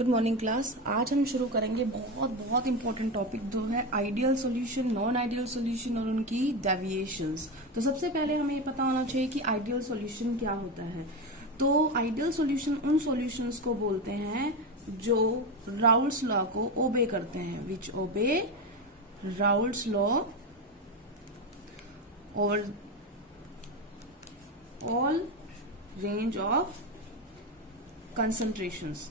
Good morning class. आज हम शुरू करेंगे बहुत बहुत इंपॉर्टेंट टॉपिक जो है ideal solution, non ideal solution और उनकी डेविएशंस। तो सबसे पहले हमें ये पता होना चाहिए कि आइडियल सॉल्यूशन क्या होता है। तो आइडियल सॉल्यूशन उन सॉल्यूशंस को बोलते हैं जो राउल्स लॉ को ओबे करते हैं, विच ओबे राउल्स लॉ और ऑल रेंज ऑफ कंसंट्रेशंस।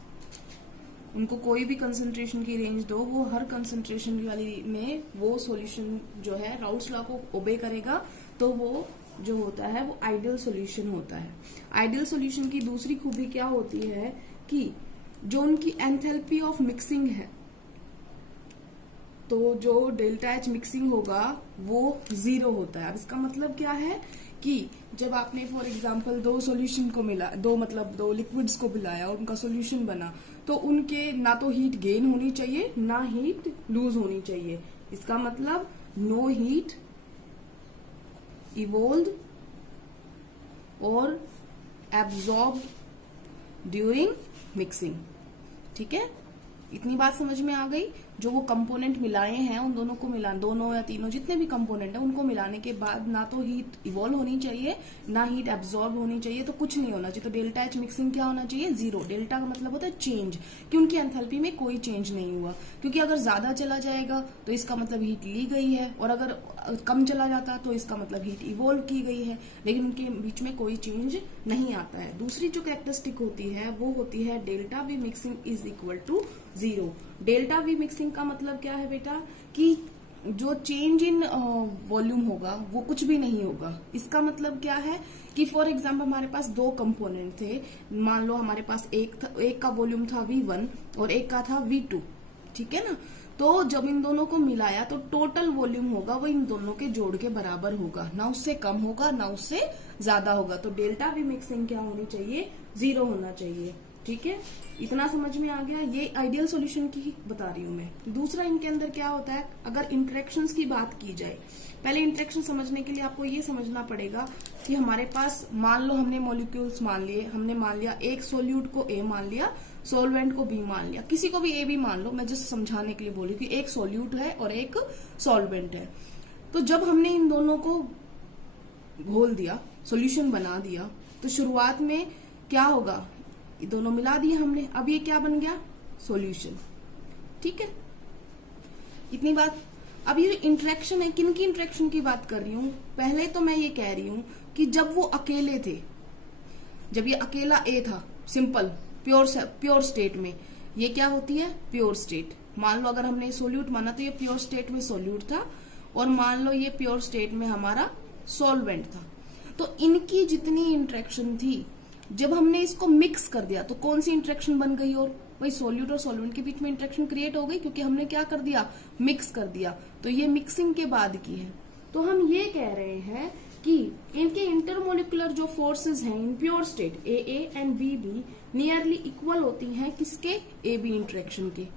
उनको कोई भी कंसंट्रेशन की रेंज दो, वो हर कंसंट्रेशन वाली में वो सॉल्यूशन जो है राउल्स लॉ को ओबे करेगा, तो वो जो होता है वो आइडियल सॉल्यूशन होता है। आइडियल सॉल्यूशन की दूसरी खूबी क्या होती है कि जो उनकी एंथैल्पी ऑफ मिक्सिंग है, तो जो डेल्टा एच मिक्सिंग होगा वो 0 होता है। अब इसका मतलब क्या है कि जब आपने फॉर एग्जांपल दो सॉल्यूशन को मिला, दो लिक्विड्स को मिलाया और उनका सॉल्यूशन बना, तो उनके ना तो हीट गेन होनी चाहिए ना हीट लूज होनी चाहिए। इसका मतलब नो हीट इवोल्व और एब्जॉर्ब ड्यूरिंग मिक्सिंग। ठीक है, इतनी बात समझ में आ गई। जो वो कंपोनेंट मिलाए हैं उन दोनों को दोनों या तीनों जितने भी कंपोनेंट है उनको मिलाने के बाद ना तो हीट इवॉल्व होनी चाहिए ना हीट एब्जॉर्ब होनी चाहिए, तो कुछ नहीं होना चाहिए। तो डेल्टा एच मिक्सिंग क्या होना चाहिए? 0। डेल्टा का मतलब होता है चेंज, कि उनकी एंथैल्पी में कोई चेंज नहीं हुआ। क्योंकि अगर ज्यादा चला जाएगा तो इसका मतलब हीट ली गई है, और अगर कम चला जाता तो इसका मतलब हीट इवॉल्व की गई है, लेकिन उनके बीच में कोई चेंज नहीं आता है। दूसरी जो कैरेक्टरिस्टिक होती है वो होती है delta V mixing is equal to 0। Delta V mixing का मतलब क्या है बेटा? कि जो चेंज इन वॉल्यूम होगा वो कुछ भी नहीं होगा। इसका मतलब क्या है कि फॉर एग्जाम्पल हमारे पास दो कंपोनेंट थे, मान लो हमारे पास एक का वॉल्यूम था V1 और एक का था V2, ठीक है ना। तो जब इन दोनों को मिलाया तो टोटल वॉल्यूम होगा वो इन दोनों के जोड़ के बराबर होगा, ना उससे कम होगा ना उससे ज्यादा होगा। तो डेल्टा वी मिक्सिंग क्या होनी चाहिए? 0 होना चाहिए। ठीक है, इतना समझ में आ गया। ये आइडियल सॉल्यूशन की बता रही हूं मैं। दूसरा इनके अंदर क्या होता है, अगर इंटरेक्शंस की बात की जाए, पहले इंटरेक्शन समझने के लिए आपको ये समझना पड़ेगा कि हमारे पास मान लो हमने मॉलिक्यूल्स मान लिए, हमने मान लिया एक सोल्यूट को A मान लिया, सॉल्वेंट को B मान लिया, किसी को भी A भी मान लो, मैं जस्ट समझाने के लिए बोली कि एक सोल्यूट है और एक सॉल्वेंट है। तो जब हमने इन दोनों को घोल दिया, सोल्यूशन बना दिया, तो शुरुआत में क्या होगा? ये दोनों मिला दिए हमने, अब ये क्या बन गया? सॉल्यूशन। ठीक है, इतनी बात। अब ये इंटरेक्शन है, किन की इंटरेक्शन की बात कर रही हूं? पहले तो मैं ये कह रही हूं कि जब वो अकेले थे, जब ये अकेला A था, सिंपल प्योर स्टेट में, ये क्या होती है? Pure state. मान लो अगर हमने सोल्यूट माना तो ये प्योर स्टेट में सोल्यूट था, और मान लो ये प्योर स्टेट में हमारा सॉल्वेंट था। तो इनकी जितनी इंटरेक्शन थी, जब हमने इसको मिक्स कर दिया तो कौन सी इंटरेक्शन बन गई? और वही सोल्यूट और सॉल्वेंट के बीच में इंटरेक्शन क्रिएट हो गई, क्योंकि हमने क्या कर दिया? मिक्स कर दिया। तो ये मिक्सिंग के बाद की है। तो हम ये कह रहे हैं कि इनके इंटरमोलिकुलर जो फोर्सेस हैं in pure state AA and BB nearly equal होती हैं किसके? AB इंटरेक्शन के।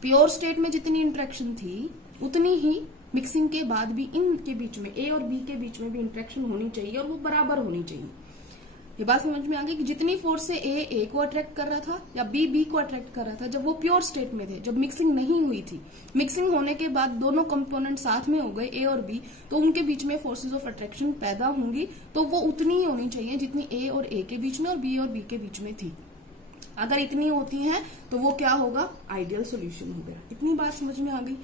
प्योर स्टेट में जितनी इंटरेक्शन थी उतनी ही मिक्सिंग के बाद भी इनके बीच में, A और B के बीच में भी इंटरेक्शन होनी चाहिए, और वो बराबर होनी चाहिए। ये बात समझ में आ गई कि जितनी फोर्स से A को अट्रैक्ट कर रहा था या B को अट्रैक्ट कर रहा था जब वो प्योर स्टेट में थे, जब मिक्सिंग नहीं हुई थी। मिक्सिंग होने के बाद दोनों कंपोनेंट साथ में हो गए A और B, तो उनके बीच में फोर्सेस ऑफ अट्रैक्शन पैदा होंगी, तो वो उतनी ही होनी चाहिए जितनी A और A के बीच में और B और B के बीच में थी। अगर इतनी होती हैं तो वो क्या होगा? आइडियल सॉल्यूशन हो गया। इतनी बात समझ में आ गई।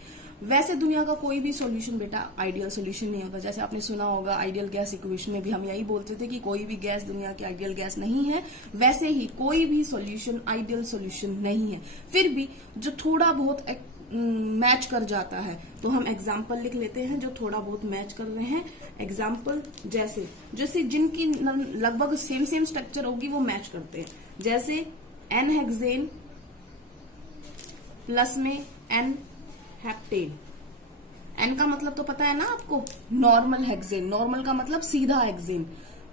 वैसे दुनिया का कोई भी सॉल्यूशन बेटा आइडियल सॉल्यूशन नहीं होता। जैसे आपने सुना होगा आइडियल गैस इक्वेशन में भी हम यही बोलते थे कि कोई भी गैस दुनिया की आइडियल गैस नहीं है, वैसे ही कोई भी सॉल्यूशन आइडियल सॉल्यूशन नहीं है। फिर भी जो थोड़ा बहुत मैच कर जाता है, तो हम एग्जाम्पल लिख लेते हैं जो थोड़ा बहुत मैच कर रहे हैं। एग्जाम्पल जैसे जिनकी लगभग सेम स्ट्रक्चर होगी वो मैच करते हैं। जैसे N हेक्सेन प्लस में N हेप्टेन। N का मतलब तो पता है ना आपको? Normal hexane. नॉर्मल का मतलब सीधा हेक्सेन,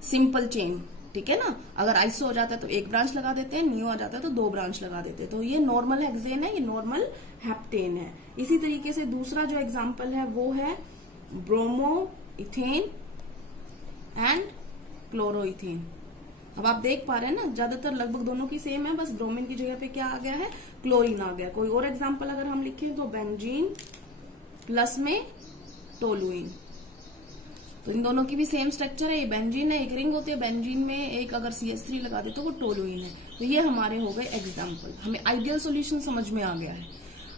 सिंपल चेन। ठीक है ना। अगर आइसो हो जाता है तो एक ब्रांच लगा देते हैं, नियो आ जाता है तो दो ब्रांच लगा देते हैं। तो ये नॉर्मल हेक्सेन है, ये नॉर्मल हेप्टेन है। इसी तरीके से दूसरा जो एग्जांपल है वो है bromo ethane and chloro ethane. अब आप देख पा रहे हैं ना, ज्यादातर लगभग दोनों की सेम है, बस ब्रोमीन की जगह पे क्या आ गया है, क्लोरीन आ गया। कोई और एग्जांपल अगर हम लिखें तो बेंजीन प्लस में टोलुइन, तो इन दोनों की भी सेम स्ट्रक्चर है। ये बेंजीन है, एक रिंग होती है बेंजीन में, एक अगर CH3 लगा दे तो वो टोलुइन है। तो ये हमारे हो गए एग्जाम्पल, हमें आइडियल सॉल्यूशन समझ में आ गया है।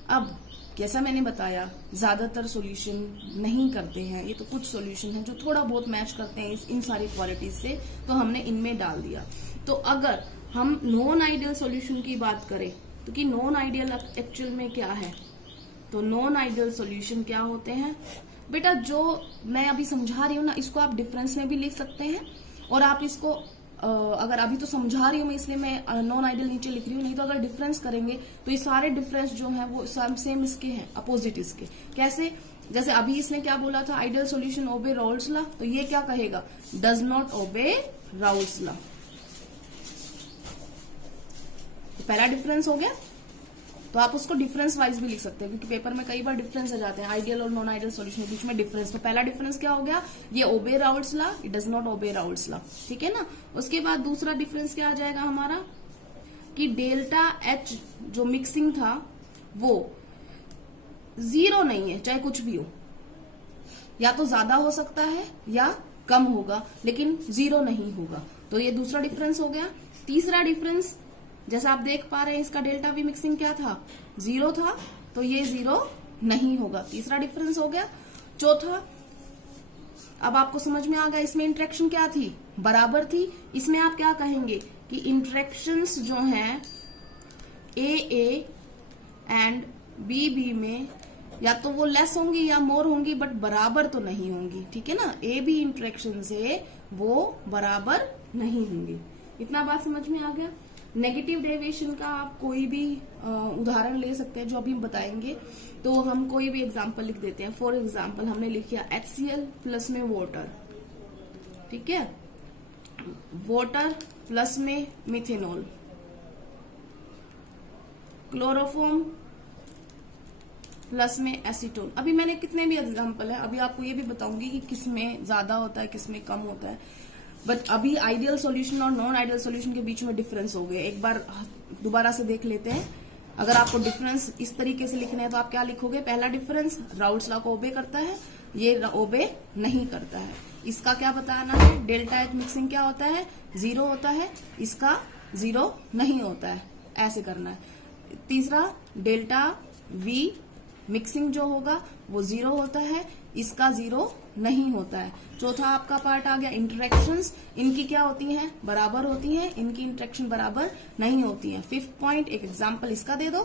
अब जैसा मैंने बताया, ज्यादातर सॉल्यूशन नहीं करते हैं, ये तो कुछ सॉल्यूशन है जो थोड़ा बहुत मैच करते हैं इन सारी क्वालिटीज से, तो हमने इनमें डाल दिया। तो अगर हम नॉन आइडियल सॉल्यूशन की बात करें तो कि नॉन आइडियल एक्चुअल में क्या है, तो नॉन आइडियल सॉल्यूशन क्या होते हैं बेटा, जो मैं अभी समझा रही हूँ ना, इसको आप डिफरेंस में भी लिख सकते हैं, और आप इसको अगर अभी तो समझा रही हूँ मैं इसलिए मैं नॉन आइडियल नीचे लिख रही हूँ, नहीं तो अगर डिफरेंस करेंगे तो ये सारे डिफरेंस जो है वो सेम इसके हैं, अपोजिट इसके। कैसे, जैसे अभी इसने क्या बोला था, आइडियल सॉल्यूशन ओबे राउल्स लॉ, तो ये क्या कहेगा, does not obey Raoult's law. तो पहला डिफरेंस हो गया, तो आप उसको डिफरेंस वाइज भी लिख सकते हैं, क्योंकि पेपर में कई बार डिफरेंस आ जाते हैं आइडियल और नॉन आइडियल सॉल्यूशन के बीच में डिफरेंस। तो पहला डिफरेंस क्या हो गया, ये obey Raoult's law, it does not obey Raoult's law, ठीक है ना। उसके बाद दूसरा डिफरेंस क्या आ जाएगा हमारा, कि डेल्टा H जो मिक्सिंग था वो 0 नहीं है, चाहे कुछ भी हो, या तो ज्यादा हो सकता है या कम होगा, लेकिन 0 नहीं होगा। तो ये दूसरा डिफरेंस हो गया। तीसरा डिफरेंस, जैसा आप देख पा रहे हैं, इसका डेल्टा V मिक्सिंग क्या था, 0 था, तो ये 0 नहीं होगा, तीसरा डिफरेंस हो गया। चौथा, अब आपको समझ में आ गया, इसमें इंटरेक्शन क्या थी, बराबर थी। इसमें आप क्या कहेंगे कि इंटरेक्शंस जो हैं AA एंड BB में या तो वो लेस होंगी या मोर होंगी, बट बराबर तो नहीं होंगी, ठीक है ना। AB इंटरेक्शन से वो बराबर नहीं होंगी। इतना बात समझ में आ गया। नेगेटिव डेविएशन का आप कोई भी उदाहरण ले सकते हैं जो अभी हम बताएंगे। तो हम कोई भी एग्जांपल लिख देते हैं। फॉर एग्जांपल हमने लिख दिया HCl प्लस में वाटर, ठीक है, वाटर प्लस में मिथेनॉल, क्लोरोफॉर्म प्लस में एसीटोन। अभी मैंने कितने भी एग्जांपल है, अभी आपको ये भी बताऊंगी कि किसमें ज्यादा होता है किसमें कम होता है। बट अभी आइडियल सॉल्यूशन और नॉन आइडियल सॉल्यूशन के बीच में डिफरेंस हो गए। एक बार दोबारा से देख लेते हैं। अगर आपको डिफरेंस इस तरीके से लिखना है तो आप क्या लिखोगे, पहला डिफरेंस राउल्स लॉ को ओबे करता है, ये ओबे नहीं करता है। इसका क्या बताना है, डेल्टा H मिक्सिंग क्या होता है, 0 होता है, इसका 0 नहीं होता है, ऐसे करना है। तीसरा, डेल्टा V मिक्सिंग जो होगा वो 0 होता है, इसका 0 नहीं होता है। चौथा आपका पार्ट आ गया इंटरेक्शंस, इनकी क्या होती हैं, बराबर होती हैं, इनकी इंटरेक्शन बराबर नहीं होती हैं। फिफ्थ पॉइंट, एक एग्जांपल इसका दे दो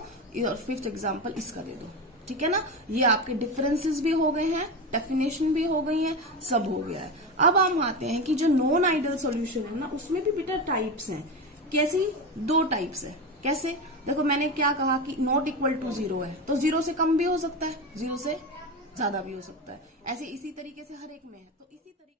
और फिफ्थ एग्जांपल इसका दे दो, ठीक है ना। ये आपके डिफरेंसेस भी हो गए हैं, डेफिनेशन भी हो गई है, सब हो गया है। अब हम आते हैं कि जो नॉन आइडियल सॉल्यूशन है ना, उसमें भी बेटा टाइप्स हैं। कैसी, 2 टाइप्स है। कैसे, देखो मैंने क्या कहा कि नॉट इक्वल टू 0 है, तो 0 से कम भी हो सकता है, 0 से ज्यादा भी हो सकता है। ऐसे इसी तरीके से हर एक में है, तो इसी तरीके